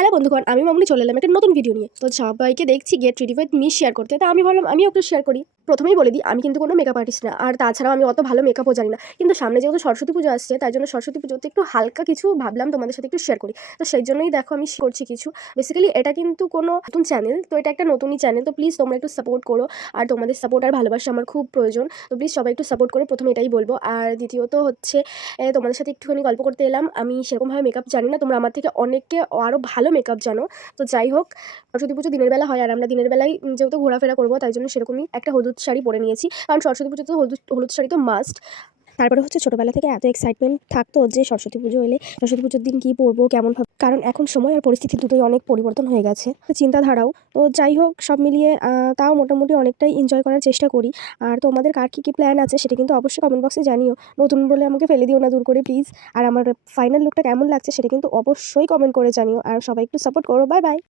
Hello বন্ধুগণ, আমি মামুনি চলে এলাম একটা নতুন ভিডিও নিয়ে। তো সবাইকে দেখছি get ready with me share করতে। তো আমি ভাবলাম আমিও একটু শেয়ার করি। প্রথমেই বলে দিই, আমি কিন্তু কোনো মেকআপ আর্টিস্ট না। আর তাছাড়াও আমি অত ভালো মেকআপও জানি না। কিন্তু সামনে যেহেতু সরস্বতী পুজো আসছে, তাই জন্য সরস্বতী পুজোতে একটু হালকা কিছু ভাবলাম তোমাদের সাথে একটু শেয়ার করি। তো সেই জন্যই দেখো আমি করছি কিছু। বেসিক্যালি এটা কিন্তু কোনো নতুন চ্যানেল, তো এটা একটা নতুনই চ্যানেল। তো প্লিজ তোমরা একটু সাপোর্ট করো। আর তোমাদের সাপোর্ট আর ভালোবাসা আমার খুব প্রয়োজন। তো প্লিজ সবাই একটু সাপোর্ট করে, প্রথমে এটাই বলবো। আর দ্বিতীয়ত হচ্ছে তোমাদের সাথে একটুখানি গল্প করতে এলাম। আমি সেরকমভাবে মেকআপ জানি না, তোমরা আমার থেকে অনেকে আরও ভালো মেকআপ জানো। তো যাই হোক, সরস্বতী পুজো দিনের বেলা হয়, আর আমরা দিনের বেলায় যেহেতু ঘোরাফেরা করবো, তাই জন্য সেরকমই একটা হলুদ শাড়ি পরে নিয়েছি, কারণ সরস্বতী পুজোতে হলুদ হলুদ শাড়ি তো মাস্ট। তারপরে হচ্ছে ছোটোবেলা থেকে এত এক্সাইটমেন্ট থাকতো যে সরস্বতী পুজো এলে সরস্বতী পুজোর দিন কী পরবো, কেমন ভাবে, কারণ এখন সময় আর পরিস্থিতি দুটোই অনেক পরিবর্তন হয়ে গেছে, চিন্তাধারাও। তো যাই হোক, সব মিলিয়ে তাও মোটামুটি অনেকটাই এনজয় করার চেষ্টা করি। আর তোমাদের কার কী কী প্ল্যান আছে সেটা কিন্তু অবশ্যই কমেন্ট বক্সে জানিও। নতুন বলে আমাকে ফেলে দিও না দূর করে প্লিজ। আর আমার ফাইনাল লুকটা কেমন লাগছে সেটা কিন্তু অবশ্যই কমেন্ট করে জানিও। আর সবাই একটু সাপোর্ট করো। Bye bye.